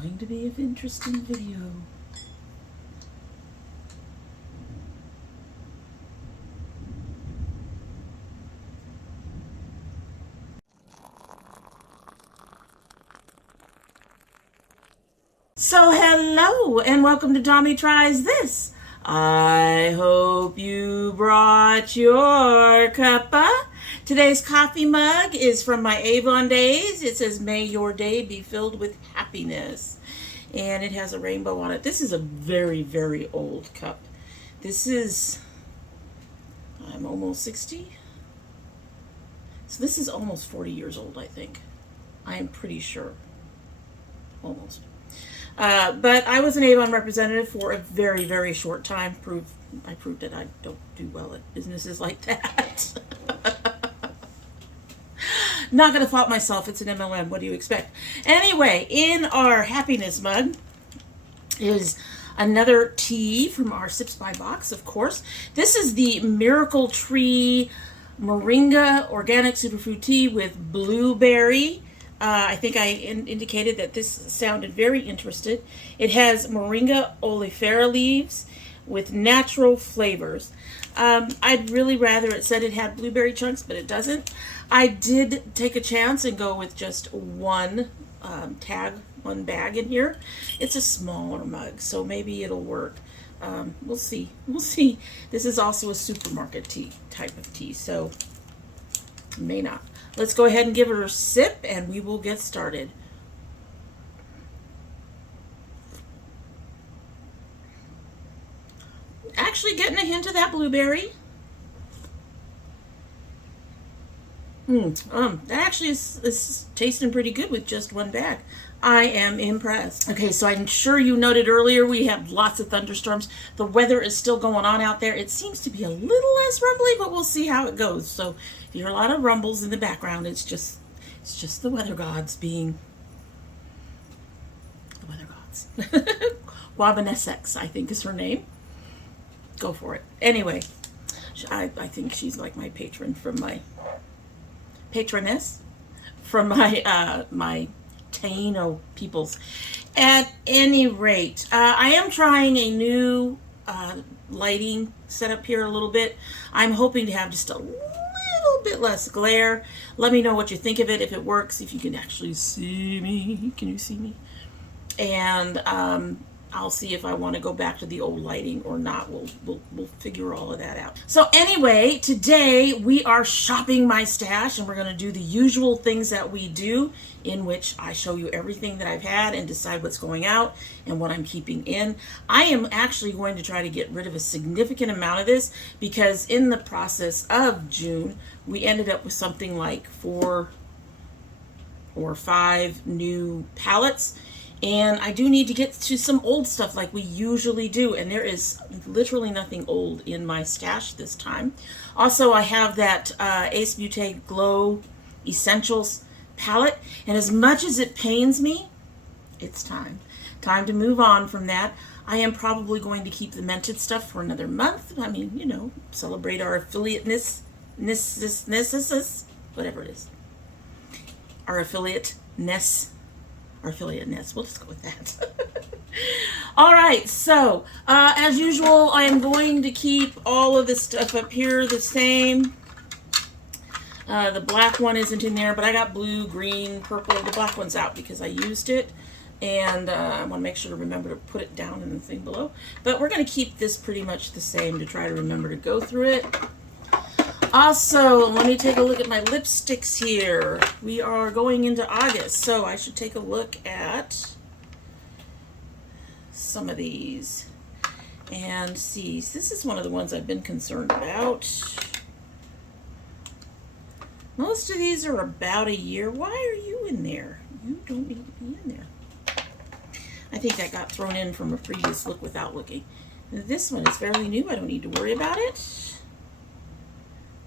going to be an interesting video. So hello and welcome to Tommy Tries This. I hope you brought your cuppa. Today's coffee mug is from my Avon days. It says, "May your day be filled with happiness." And it has a rainbow on it. This is a very, very old cup. This is, I'm almost 60. So this is almost 40 years old, I think. I am pretty sure. Almost. But I was an Avon representative for a very, very short time. I proved that I don't do well at businesses like that. Not going to fault myself. It's an MLM. What do you expect? Anyway, in our happiness mug is another tea from our Sips by Box, of course. This is the Miracle Tree Moringa Organic Superfood Tea with blueberry. I think I indicated that this sounded very interested. It has Moringa oleifera leaves with natural flavors. I'd really rather it said it had blueberry chunks, but it doesn't. I did take a chance and go with just one bag in here. It's a smaller mug, so maybe it'll work. We'll see. We'll see. This is also a supermarket tea type of tea, so may not. Let's go ahead and give her a sip and we will get started. Actually getting a hint of that blueberry. That actually is tasting pretty good with just one bag. I am impressed. Okay, so I'm sure you noted earlier we have lots of thunderstorms. The weather is still going on out there. It seems to be a little less rumbly, but we'll see how it goes. So if you hear a lot of rumbles in the background, it's just the weather gods being the weather gods. Wabanessex, I think is her name. Go for it. Anyway, I think she's like my patron from my patroness from my my Taino peoples. At any rate, I am trying a new lighting setup here a little bit. I'm hoping to have just a little bit less glare. Let me know what you think of it, if it works, if you can actually see me. Can you see me? And I'll see if I want to go back to the old lighting or not. We'll figure all of that out. So anyway, today we are shopping my stash and we're going to do the usual things that we do, in which I show you everything that I've had and decide what's going out and what I'm keeping in. I am actually going to try to get rid of a significant amount of this because in the process of June, we ended up with something like 4 or 5 new palettes. And I do need to get to some old stuff like we usually do. And there is literally nothing old in my stash this time. Also, I have that Ace Beaute Glow Essentials palette. And as much as it pains me, it's time. Time to move on from that. I am probably going to keep the Mented stuff for another month. I mean, you know, celebrate our affiliateness, whatever it is. Our affiliateness. We'll just go with that. All right, so as usual, I am going to keep all of this stuff up here the same. The black one isn't in there, but I got blue, green, purple. The black one's out because I used it, and I want to make sure to remember to put it down in the thing below. But we're going to keep this pretty much the same to try to remember to go through it. Also, let me take a look at my lipsticks here. We are going into August, so I should take a look at some of these and see. This is one of the ones I've been concerned about. Most of these are about a year. Why are you in there? You don't need to be in there. I think that got thrown in from a previous look without looking. This one is fairly new. I don't need to worry about it.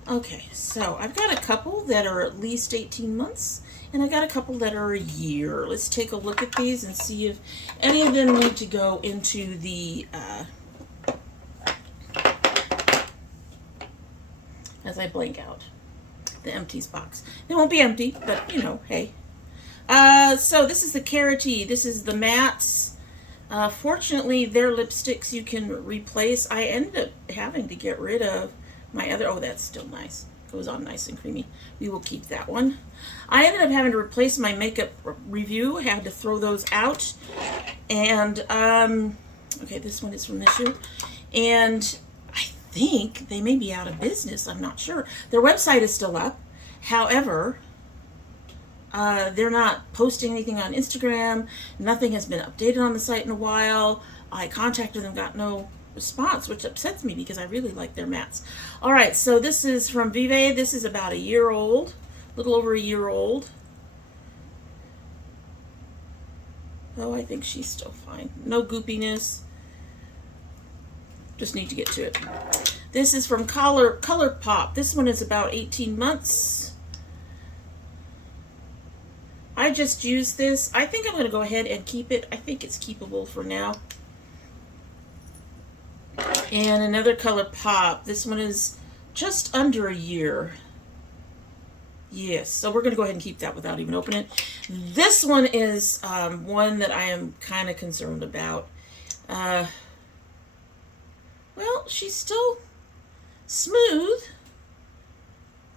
Okay, so I've got a couple that are at least 18 months, and I got a couple that are a year. Let's take a look at these and see if any of them need to go into the, as I blank out, the empties box. They won't be empty, but, you know, hey. So this is the Carity. This is the mattes. Fortunately, their lipsticks you can replace. I ended up having to get rid of my other, oh, that's still nice. Goes on nice and creamy. We will keep that one. I ended up having to replace my Makeup Review. I had to throw those out. And, okay, this one is from this year. And I think they may be out of business. I'm not sure. Their website is still up. However, they're not posting anything on Instagram. Nothing has been updated on the site in a while. I contacted them, got no response, which upsets me because I really like their mattes. All right, so this is from Vive. This is about a year old, a little over a year old. Oh, I think she's still fine. No goopiness. Just need to get to it. This is from ColourPop. This one is about 18 months. I just used this. I think I'm going to go ahead and keep it. I think it's keepable for now. And another ColourPop. This one is just under a year. Yes, so we're going to go ahead and keep that without even opening it. This one is one that I am kind of concerned about. Well, she's still smooth.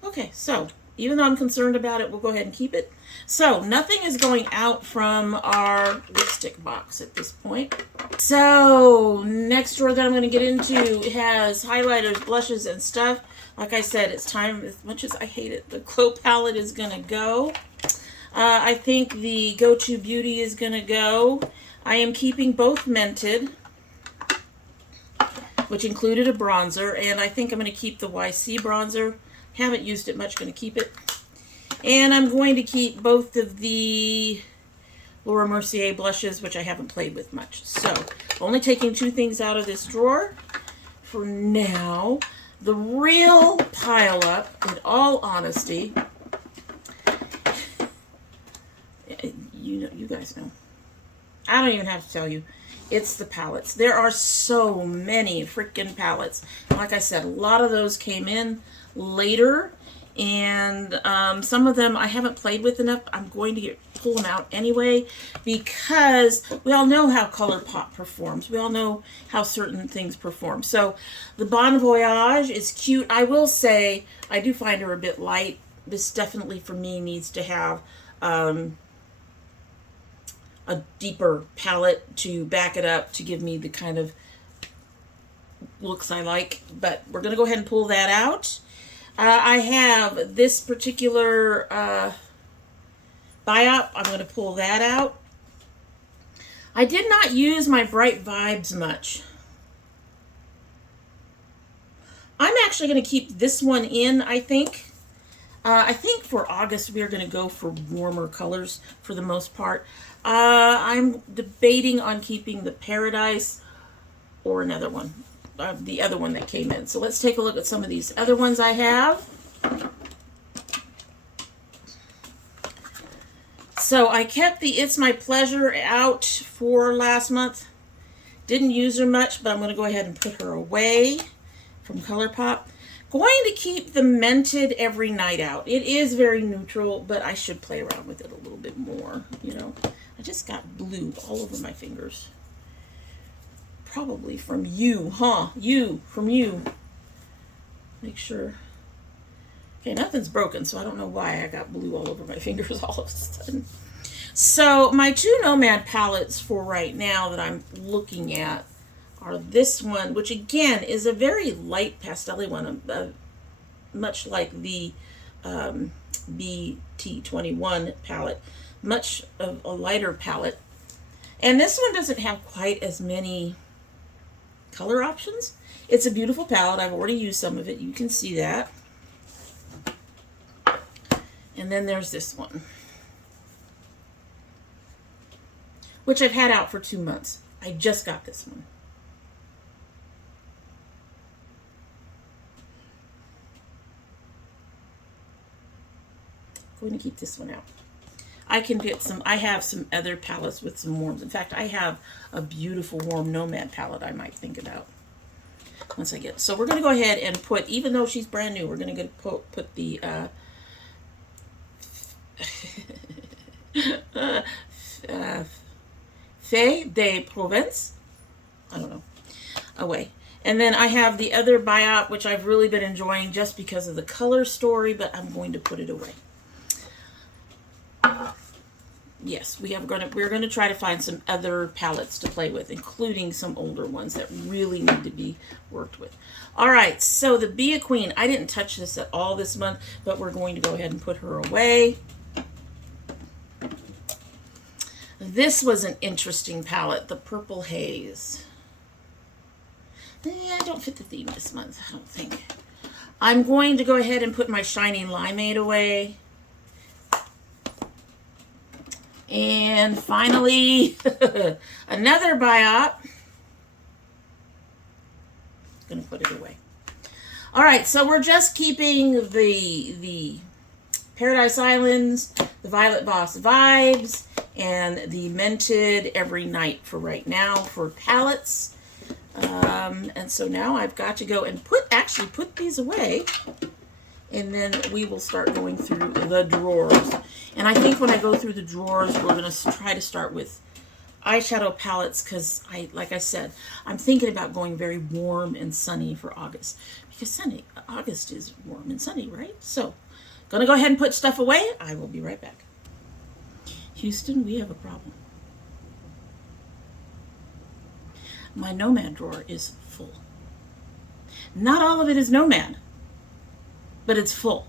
Okay, so even though I'm concerned about it, we'll go ahead and keep it. So nothing is going out from our lipstick box at this point. So next drawer that I'm going to get into has highlighters, blushes, and stuff. Like I said, it's time, as much as I hate it, the Glow palette is going to go. I think the Go-To Beauty is going to go. I am keeping both Mented, which included a bronzer, and I think I'm going to keep the YC bronzer. Haven't used it much, going to keep it. And I'm going to keep both of the Laura Mercier blushes, which I haven't played with much. So, only taking two things out of this drawer for now. The real pile up, in all honesty, you guys know. I don't even have to tell you. It's the palettes. There are so many freaking palettes. Like I said, a lot of those came in later, and some of them I haven't played with enough. I'm going to pull them out anyway, because we all know how ColourPop performs. We all know how certain things perform. So the Bon Voyage is cute. I will say I do find her a bit light. This definitely for me needs to have a deeper palette to back it up, to give me the kind of looks I like. But we're going to go ahead and pull that out. I have this particular BYOP. I'm going to pull that out. I did not use my Bright Vibes much. I'm actually going to keep this one in, I think. I think for August we're going to go for warmer colors for the most part. I'm debating on keeping the Paradise or another one. The other one that came in. So let's take a look at some of these other ones I have. So I kept the It's My Pleasure out for last month. Didn't use her much, but I'm going to go ahead and put her away from ColourPop. Going to keep the Mented Every Night out. It is very neutral, but I should play around with it a little bit more, you know. I just got blue all over my fingers. Probably from you, huh? From you. Make sure. Okay, nothing's broken, so I don't know why I got blue all over my fingers all of a sudden. So my two Nomad palettes for right now that I'm looking at are this one, which again is a very light pastel-y one, much like the BT21 palette, much of a lighter palette. And this one doesn't have quite as many color options. It's a beautiful palette. I've already used some of it. You can see that. And then there's this one, which I've had out for 2 months. I just got this one. I'm going to keep this one out. I can get some, I have some other palettes with some warms. In fact, I have a beautiful warm Nomad palette I might think about once I get. So we're going to go ahead and put, even though she's brand new, we're going to put the uh, Fée de Provence. I don't know. Away. And then I have the other BYOP, which I've really been enjoying just because of the color story, but I'm going to put it away. Yes, we're gonna try to find some other palettes to play with, including some older ones that really need to be worked with. All right, so the Be a Queen. I didn't touch this at all this month, but we're going to go ahead and put her away. This was an interesting palette, the Purple Haze. I don't fit the theme this month, I don't think. I'm going to go ahead and put my Shiny Limeade away. And finally, another BYOP. Gonna put it away. All right, so we're just keeping the Paradise Islands, the Violet Voss Vibes, and the Mented Every Night for right now for palettes. And so now I've got to go and actually put these away. And then we will start going through the drawers. And I think when I go through the drawers, we're going to try to start with eyeshadow palettes because, like I said, I'm thinking about going very warm and sunny for August. Because August is warm and sunny, right? So, going to go ahead and put stuff away. I will be right back. Houston, we have a problem. My Nomad drawer is full. Not all of it is Nomad, but it's full.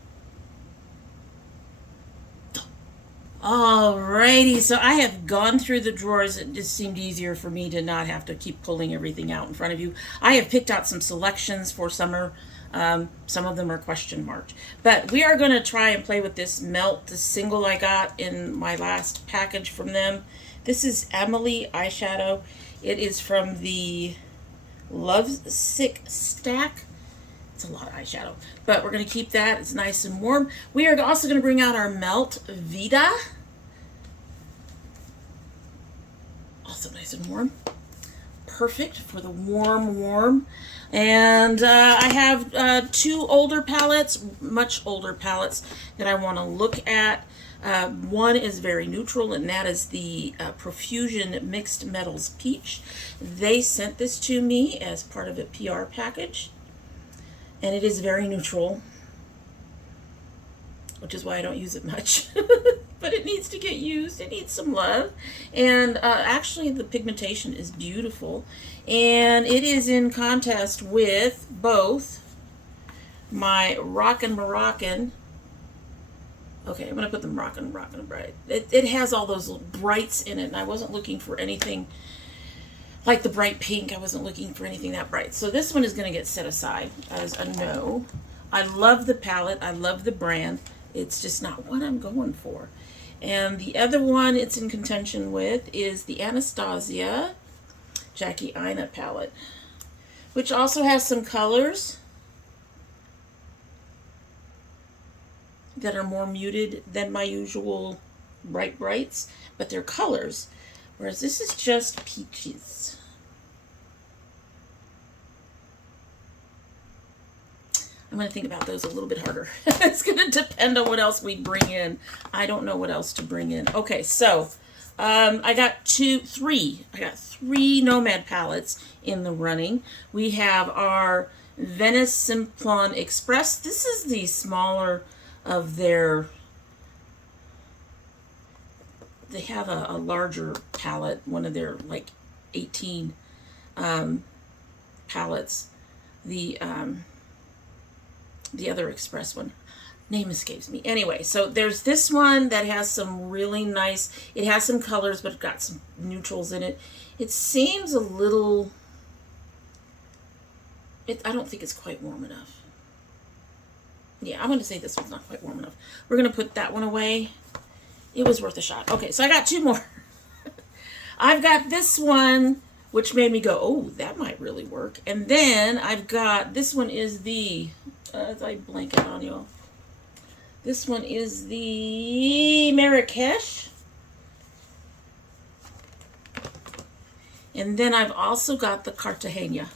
Alrighty, so I have gone through the drawers. It just seemed easier for me to not have to keep pulling everything out in front of you. I have picked out some selections for summer. Some of them are question marked. But we are going to try and play with this Melt, the single I got in my last package from them. This is Emily eyeshadow. It is from the Lovesick stack. It's a lot of eyeshadow, but we're going to keep that. It's nice and warm. We are also going to bring out our Melt Vida. Also nice and warm. Perfect for the warm. And I have two older palettes, much older palettes that I want to look at. One is very neutral, and that is the Profusion Mixed Metals Peach. They sent this to me as part of a PR package. And it is very neutral, which is why I don't use it much. But it needs to get used. It needs some love. And actually, the pigmentation is beautiful. And it is in contrast with both my Rockin' Moroccan. Okay, I'm going to put the Moroccan Bright. It has all those brights in it, and I wasn't looking for anything like the bright pink. I wasn't looking for anything that bright. So this one is going to get set aside as a no. I love the palette. I love the brand. It's just not what I'm going for. And the other one it's in contention with is the Anastasia Jackie Aina palette, which also has some colors that are more muted than my usual brights, but they're colors. Whereas this is just peaches. I'm going to think about those a little bit harder. It's going to depend on what else we bring in. I don't know what else to bring in. Okay, so I got three Nomad palettes in the running. We have our Venice Simplon Express. This is the smaller of their... They have a larger palette, one of their like 18 palettes. The other Express one, name escapes me. Anyway, so there's this one that has some really nice, it has some colors, but it got some neutrals in it. It seems a little, I don't think it's quite warm enough. Yeah, I'm going to say this one's not quite warm enough. We're going to put that one away. It was worth a shot. Okay, so I got two more. I've got this one, which made me go, oh, that might really work. And then I've got, this one is the, as I blanket on you, this one is the Marrakesh. And then I've also got the Cartagena.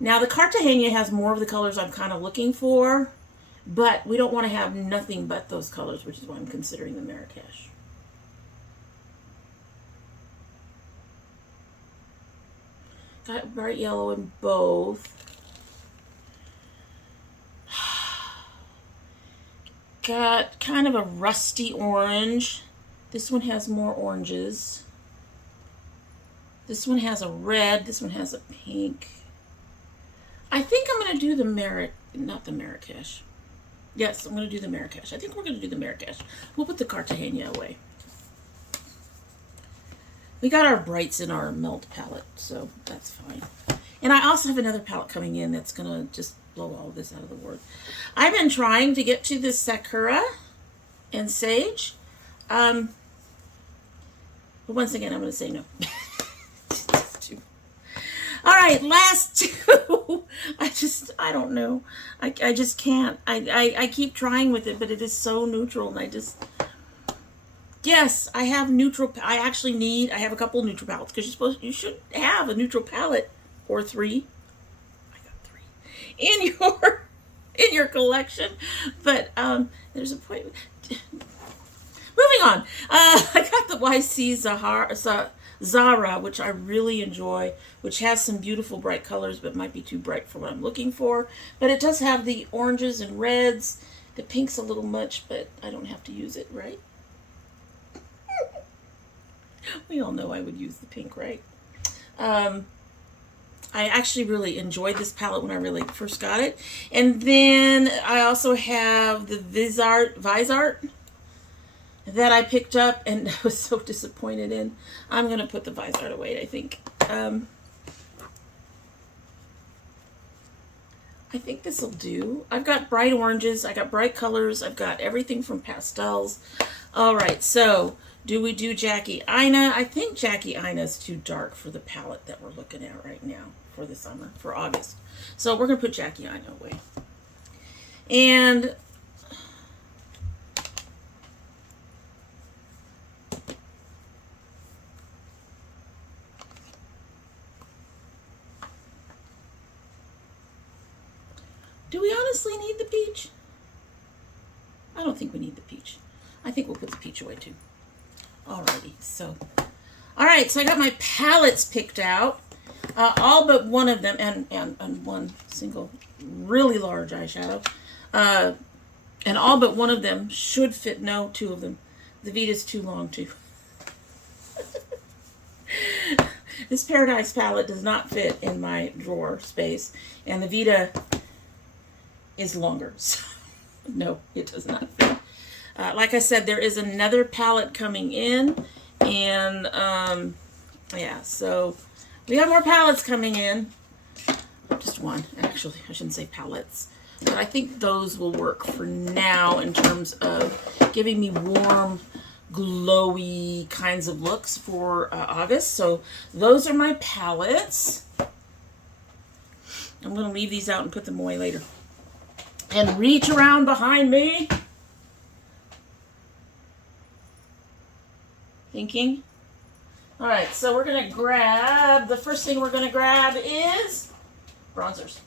Now the Cartagena has more of the colors I'm kind of looking for. But we don't want to have nothing but those colors, which is why I'm considering the Marrakesh. Got bright yellow in both. Got kind of a rusty orange. This one has more oranges. This one has a red. This one has a pink. I think I'm going to do the not the Marrakesh. Yes, I'm going to do the Marrakesh. I think we're going to do the Marrakesh. We'll put the Cartagena away. We got our brights in our melt palette, so that's fine. And I also have another palette coming in that's going to just blow all of this out of the water. I've been trying to get to this Sakura and Sage. But once again, I'm going to say no. All right, last two. I don't know. I just can't. I keep trying with it, but it is so neutral, and yes, I have neutral. I have a couple of neutral palettes, because you should have a neutral palette or 3. I got 3 in your collection, but there's a point. Moving on, I got the YC Zara, which I really enjoy, which has some beautiful bright colors, but might be too bright for what I'm looking for. But it does have the oranges and reds. The pink's a little much, but I don't have to use it, right? We all know I would use the pink, right? I actually really enjoyed this palette when I really first got it. And then I also have the Vizart that I picked up and I was so disappointed in. I'm going to put the Vizart away, I think. I think this will do. I've got bright oranges. I got bright colors. I've got everything from pastels. All right, so do we do Jackie Aina? I think Jackie Aina is too dark for the palette that we're looking at right now for the summer, for August. So we're going to put Jackie Aina away. And do we honestly need the peach? I don't think we need the peach. I think we'll put the peach away too. Alrighty, so. Alright, so I got my palettes picked out. All but one of them, and one single really large eyeshadow. And all but one of them should fit. No, 2 of them. The Vita's too long too. This Paradise palette does not fit in my drawer space. And the Vita is longer. So no, it does not fit. Like I said, there is another palette coming in. And yeah, so we got more palettes coming in. Just one, actually. I shouldn't say palettes. But I think those will work for now in terms of giving me warm, glowy kinds of looks for August. So those are my palettes. I'm going to leave these out and put them away later. And reach around behind me. Thinking. All right, so we're going to grab, the first thing we're going to grab is bronzers.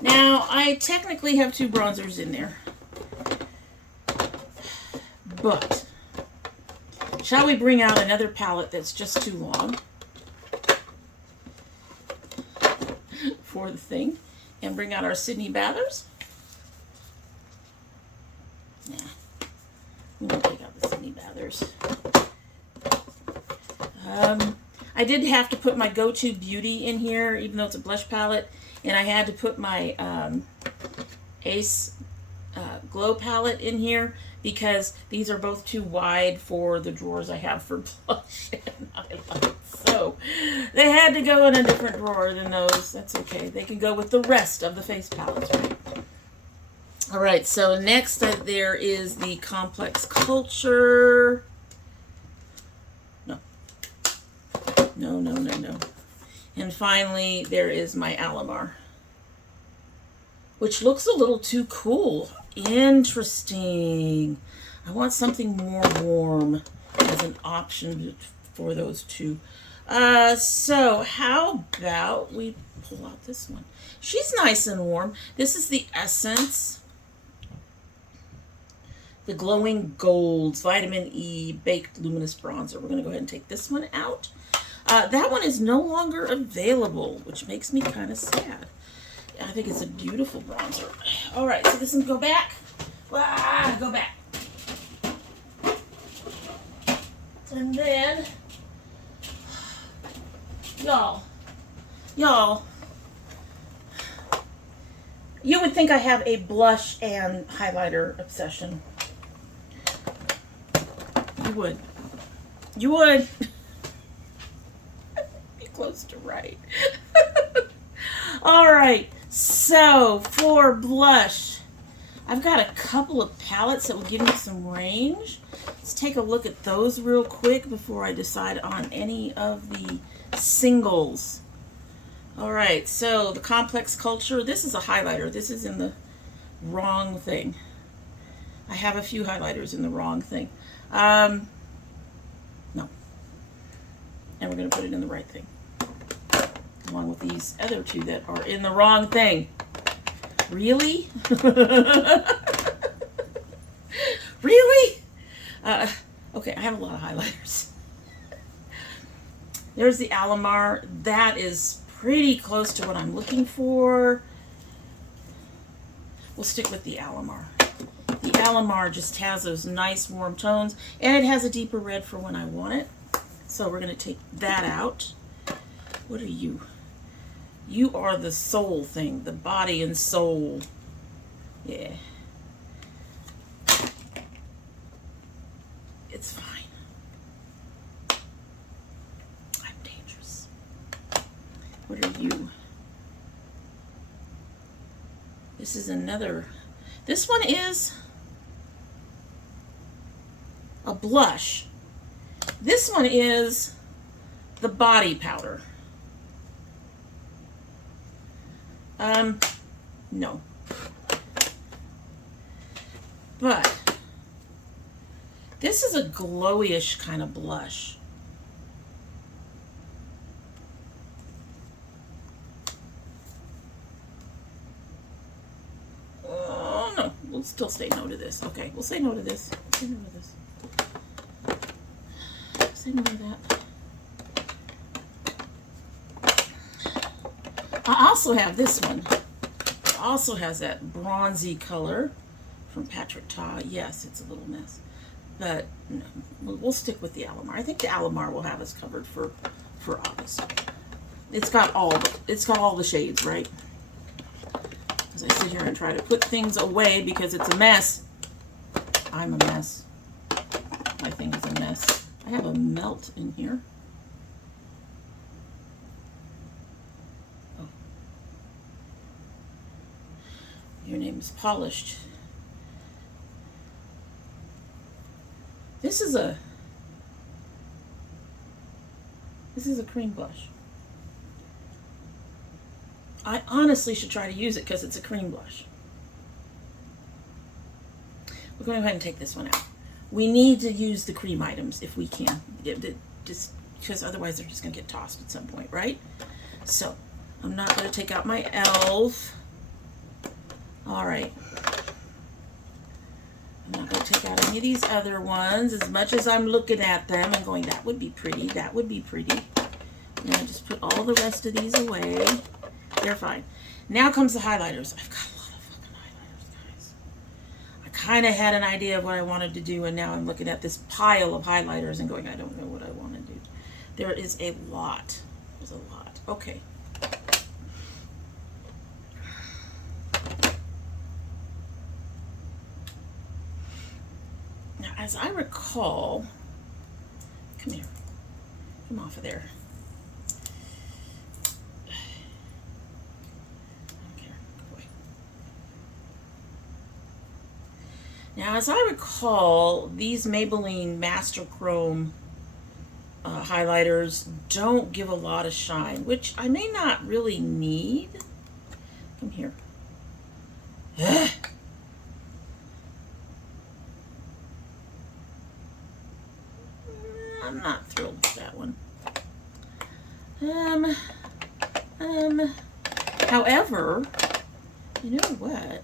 Now, I technically have 2 bronzers in there. But, shall we bring out another palette that's just too long for the thing and bring out our Sydney Bathers? Nah, we won't take out the Sydney Bathers. I did have to put my go-to Beaute in here, even though it's a blush palette, and I had to put my Ace Glow palette in here because these are both too wide for the drawers I have for blush and highlight. So they had to go in a different drawer than those. That's okay. They can go with the rest of the face palettes, right? All right, so next there is the Complex Culture. No. And finally, there is my Alamar, which looks a little too cool. Interesting. I want something more warm as an option for those 2. So how about we pull out this one? She's nice and warm. This is the Essence, the Glowing Golds Vitamin E Baked Luminous Bronzer. We're going to go ahead and take this one out. That one is no longer available, which makes me kind of sad. I think it's a beautiful bronzer. All right, so this one go back. Go back. And then, y'all, you would think I have a blush and highlighter obsession. You would. You would. Be close to right. All right, so for blush, I've got a couple of palettes that will give me some range. Let's take a look at those real quick before I decide on any of the singles. All right, so the Complex Culture, this is a highlighter. This is in the wrong thing. I have a few highlighters in the wrong thing. No. And we're going to put it in the right thing, along with these other two that are in the wrong thing. Really? Really? Okay, I have a lot of highlighters. There's the Alamar. That is pretty close to what I'm looking for. We'll stick with the Alamar. The Alamar just has those nice warm tones, and it has a deeper red for when I want it. So we're going to take that out. What are you? You are the soul thing, the body and soul. Yeah. It's fine. I'm dangerous. What are you? This is another. This one is a blush. This one is the body powder. No. But this is a glowy-ish kind of blush. Oh, no. We'll still say no to this. Okay, we'll say no to this. Say no to this. Say no to that. I also have this one. It also has that bronzy color from Patrick Ta. Yes, it's a little mess. But no, we'll stick with the Alamar. I think the Alamar will have us covered for August. It's got all the shades, right? As I sit here and try to put things away because it's a mess. I'm a mess. My thing is a mess. I have a melt in here. Oh. Your name is Polished. This is a cream blush. I honestly should try to use it because it's a cream blush. We're going to go ahead and take this one out. We need to use the cream items if we can. Just because otherwise they're just going to get tossed at some point, right? So, I'm not going to take out my e.l.f. All right. I'm not going to take out any of these other ones as much as I'm looking at them and going, that would be pretty, that would be pretty. And I just put all the rest of these away. They're fine. Now comes the highlighters. I've got a lot of fucking highlighters, guys. I kind of had an idea of what I wanted to do, and now I'm looking at this pile of highlighters and going, I don't know what I want to do. There is a lot. There's a lot. Okay. Now, as I recall, come here. Come off of there. Now, as I recall, these Maybelline Master Chrome highlighters don't give a lot of shine, which I may not really need. Come here. Ugh. I'm not thrilled with that one. However, you know what?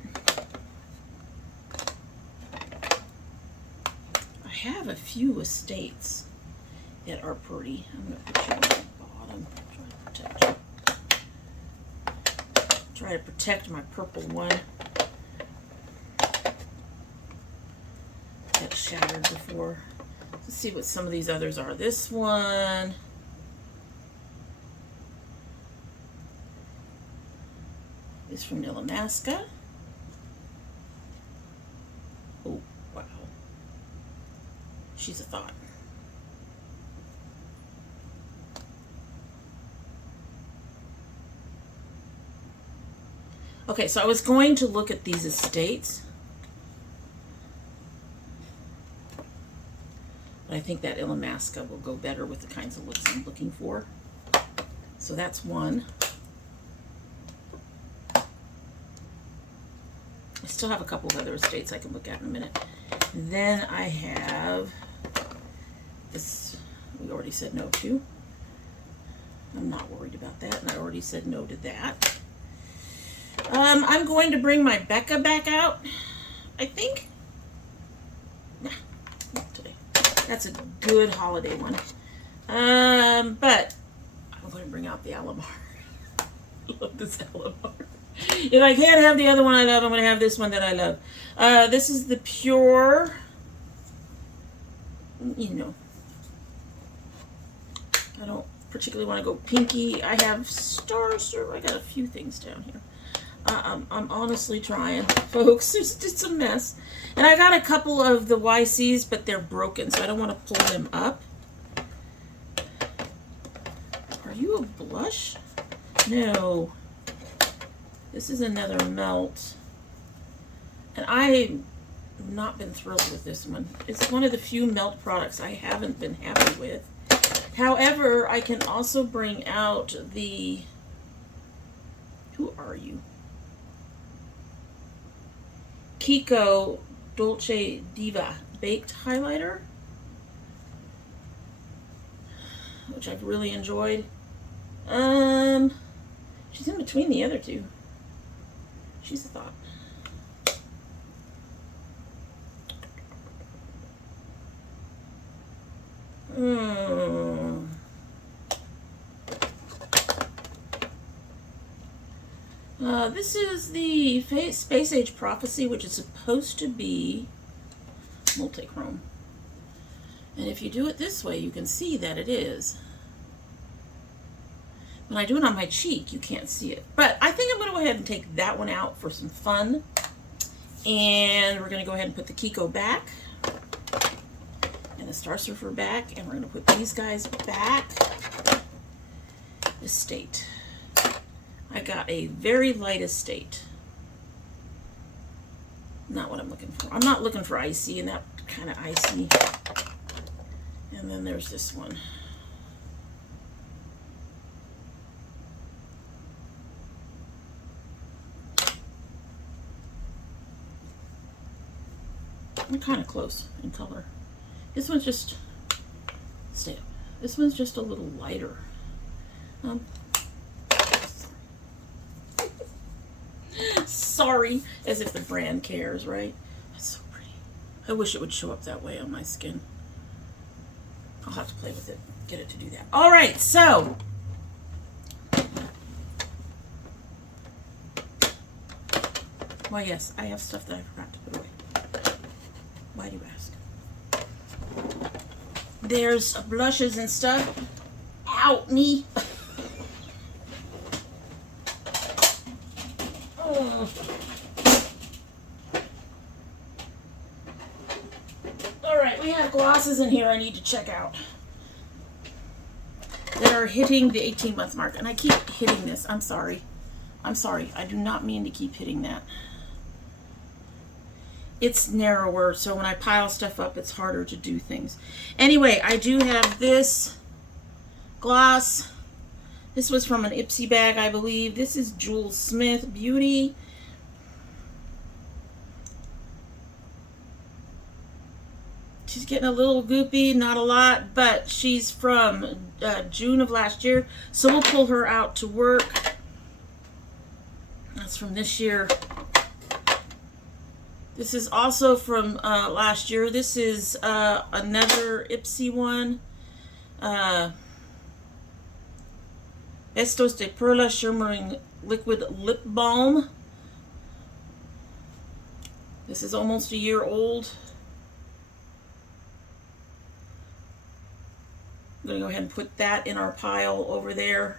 I have a few estates that are pretty. I'm going to put you on the bottom. Try to protect my purple one that shattered before. Let's see what some of these others are. This one. Is from Illamasqua. Oh, wow. She's a thought. Okay, so I was going to look at these estates. But I think that Illamasqua will go better with the kinds of looks I'm looking for. So that's one. I still have a couple of other estates I can look at in a minute. And then I have this, we already said no to. I'm not worried about that, and I already said no to that. I'm going to bring my Becca back out, I think. Nah, not today. That's a good holiday one. But I'm going to bring out the Alamar. I love this Alamar. If I can't have the other one I love, I'm going to have this one that I love. This is the Pure, you know, I don't particularly want to go pinky. I have stars, I got a few things down here. I'm honestly trying, folks. It's just a mess. And I got a couple of the YCs, but they're broken, so I don't want to pull them up. Are you a blush? No. This is another melt. And I've not been thrilled with this one. It's one of the few melt products I haven't been happy with. However, I can also bring out the... Who are you? Kiko Dolce Diva Baked Highlighter, which I've really enjoyed. She's in between the other two. She's a thought. This is the Space Age Prophecy, which is supposed to be multichrome. And if you do it this way, you can see that it is. When I do it on my cheek, you can't see it. But I think I'm going to go ahead and take that one out for some fun. And we're going to go ahead and put the Kiko back. And the Star Surfer back. And we're going to put these guys back. Estate. I got a very light estate. Not what I'm looking for. I'm not looking for icy, and that kind of icy. And then there's this one. We're kind of close in color. This one's just, stay up. This one's just a little lighter. Sorry, as if the brand cares, right? That's so pretty. I wish it would show up that way on my skin. I'll have to play with it, get it to do that. All right, so why, yes, I have stuff that I forgot to put away. Why do you ask? There's blushes and stuff. Ow, me. Alright, we have glosses in here I need to check out that are hitting the 18-month mark. And I keep hitting this. I'm sorry. I'm sorry. I do not mean to keep hitting that. It's narrower, so when I pile stuff up, it's harder to do things. Anyway, I do have this gloss. This was from an Ipsy bag, I believe. This is Jules Smith Beauty. She's getting a little goopy, not a lot, but she's from June of last year, so we'll pull her out to work. from this year. This is also from last year. This is another Ipsy one. Estos de Perla Shimmering Liquid Lip Balm. This is almost a year old. I'm going to go ahead and put that in our pile over there.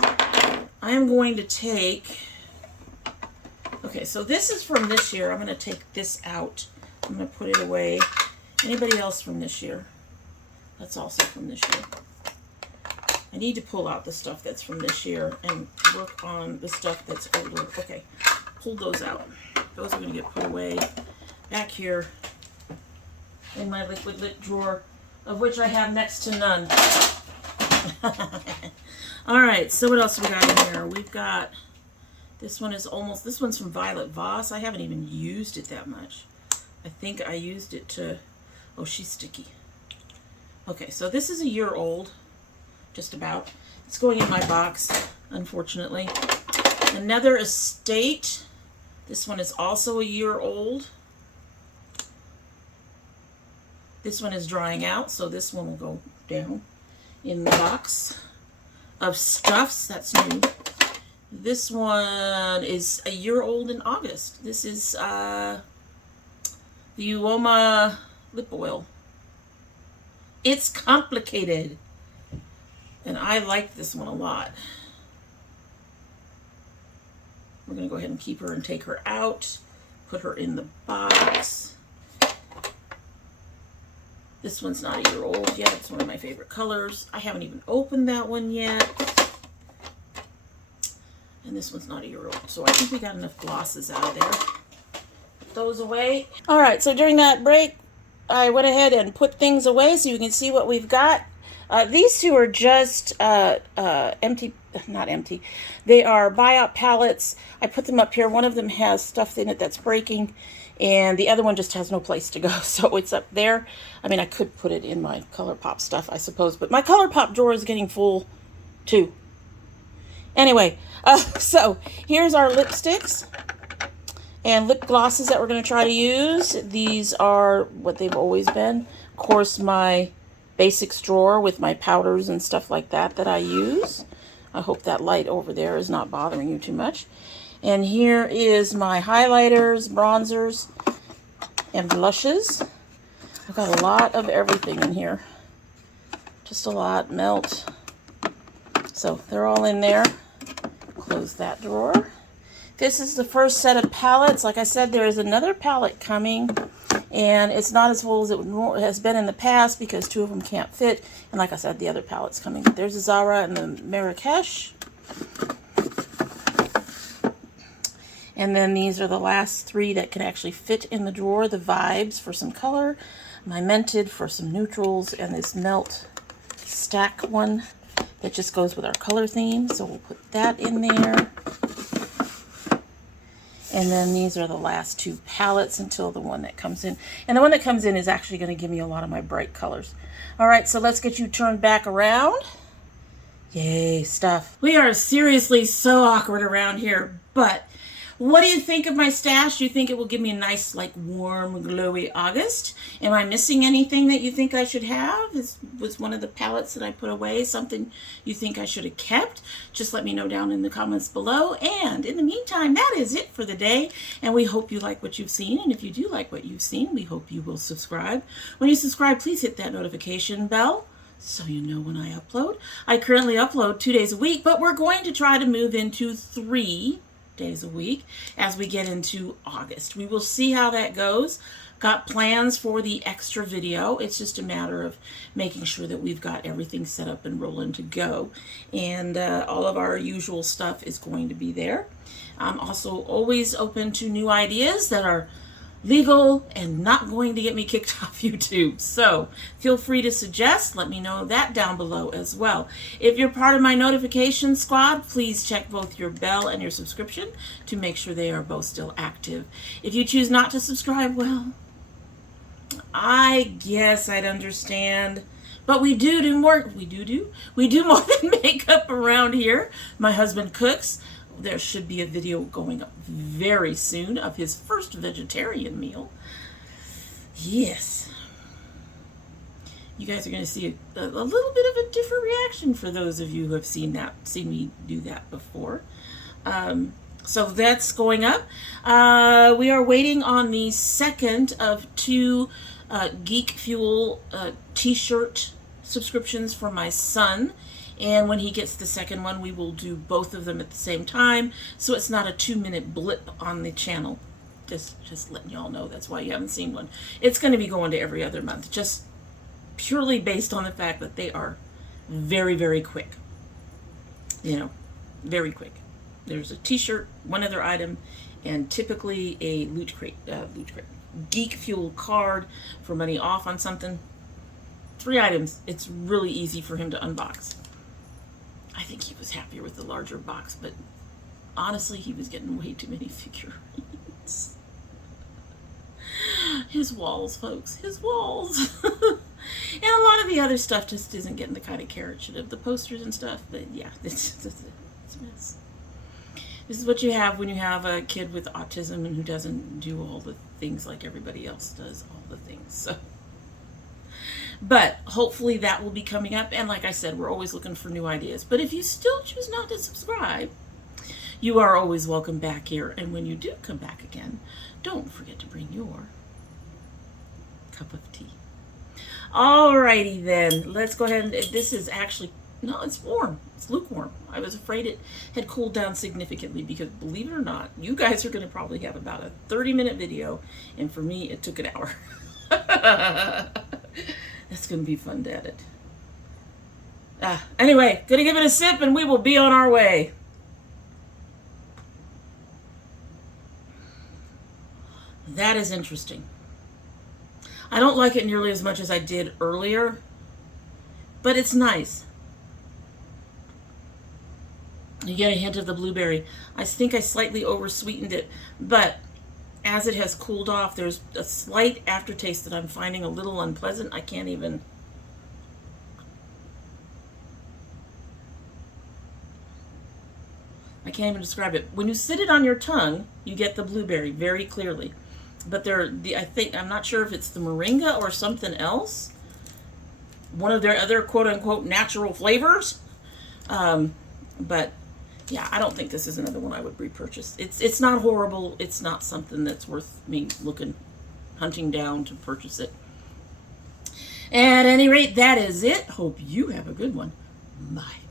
I am going to take... Okay, so this is from this year. I'm going to take this out. I'm going to put it away. Anybody else from this year? That's also from this year. I need to pull out the stuff that's from this year and work on the stuff that's older. Okay, pull those out. Those are going to get put away back here in my liquid lip drawer, of which I have next to none. All right, so what else we got in here? We've got... This one is almost, this one's from Violet Voss. I haven't even used it that much. I think I used it to, oh, she's sticky. Okay, so this is a year old, just about. It's going in my box, unfortunately. Another Estate. This one is also a year old. This one is drying out, so this one will go down in the box of Stuffs. That's new. This one is a year old in August. This is the Uoma Lip Oil. It's complicated, and I like this one a lot. We're going to go ahead and keep her and take her out, put her in the box. This one's not a year old yet. It's one of my favorite colors. I haven't even opened that one yet. And this one's not a year old. So I think we got enough glosses out of there. Put those away. All right, so during that break, I went ahead and put things away so you can see what we've got. These two are just empty, not empty. They are BYOP palettes. I put them up here. One of them has stuff in it that's breaking, and the other one just has no place to go, so it's up there. I mean, I could put it in my ColourPop stuff, I suppose, but my ColourPop drawer is getting full, too. Anyway, so here's our lipsticks and lip glosses that we're going to try to use. These are what they've always been. Of course, my basics drawer with my powders and stuff like that that I use. I hope that light over there is not bothering you too much. And here is my highlighters, bronzers, and blushes. I've got a lot of everything in here. Just a lot. Melt. So they're all in there. Close that drawer. This is the first set of palettes. Like I said, there is another palette coming, and it's not as full as it has been in the past because two of them can't fit. And like I said, the other palette's coming. There's a Zara and the Marrakesh. And then these are the last three that can actually fit in the drawer. The Vibes for some color, my Mented for some neutrals, and this Melt Stack one that just goes with our color theme. So we'll put that in there. And then these are the last two palettes until the one that comes in. And the one that comes in is actually going to give me a lot of my bright colors. All right, so let's get you turned back around. Yay, stuff. We are seriously so awkward around here, but what do you think of my stash? Do you think it will give me a nice, like, warm, glowy August? Am I missing anything that you think I should have? Was one of the palettes that I put away something you think I should have kept? Just let me know down in the comments below. And in the meantime, that is it for the day. And we hope you like what you've seen. And if you do like what you've seen, we hope you will subscribe. When you subscribe, please hit that notification bell so you know when I upload. I currently upload 2 days a week, but we're going to try to move into 3 days a week as we get into August. We will see how that goes. Got plans for the extra video. It's just a matter of making sure that we've got everything set up and rolling to go. And all of our usual stuff is going to be there. I'm also always open to new ideas that are legal and not going to get me kicked off YouTube. So feel free to suggest. Let me know that down below as well. If you're part of my notification squad, please check both your bell and your subscription to make sure they are both still active. If you choose not to subscribe, well, I guess I'd understand. But we do more than makeup around here. My husband cooks. there should be a video going up very soon of his first vegetarian meal. Yes. You guys are going to see a little bit of a different reaction for those of you who have seen me do that before. So that's going up. We are waiting on the second of 2 Geek Fuel t-shirt subscriptions for my son. And when he gets the second one, we will do both of them at the same time, so it's not a 2-minute blip on the channel. Just letting y'all know, that's why you haven't seen one. It's going to be going to every other month, just purely based on the fact that they are very, very quick. You know, very quick. There's a t-shirt, one other item, and typically a Loot Crate, Geek Fuel card for money off on something. 3 items. It's really easy for him to unbox. I think he was happier with the larger box, but honestly, he was getting way too many figurines. His walls, folks. His walls. And a lot of the other stuff just isn't getting the kind of care it should have. The posters and stuff, but yeah, it's a mess. This is what you have when you have a kid with autism and who doesn't do all the things like everybody else does all the things. So, but hopefully that will be coming up. And like I said, we're always looking for new ideas. But if you still choose not to subscribe, you are always welcome back here. And when you do come back again, don't forget to bring your cup of tea. Alrighty then, let's go ahead and, this is actually, no, it's warm. It's lukewarm. I was afraid it had cooled down significantly because, believe it or not, you guys are going to probably have about a 30-minute video, and for me, it took an hour. That's going to be fun to edit. Anyway, going to give it a sip, and we will be on our way. That is interesting. I don't like it nearly as much as I did earlier, but it's nice. You get a hint of the blueberry. I think I slightly over-sweetened it, but as it has cooled off, there's a slight aftertaste that I'm finding a little unpleasant. I can't even describe it. When you sit it on your tongue, you get the blueberry very clearly. But I'm not sure if it's the Moringa or something else. One of their other quote-unquote natural flavors. But yeah, I don't think this is another one I would repurchase. It's not horrible. It's not something that's worth me hunting down to purchase it. At any rate, that is it. Hope you have a good one. Bye.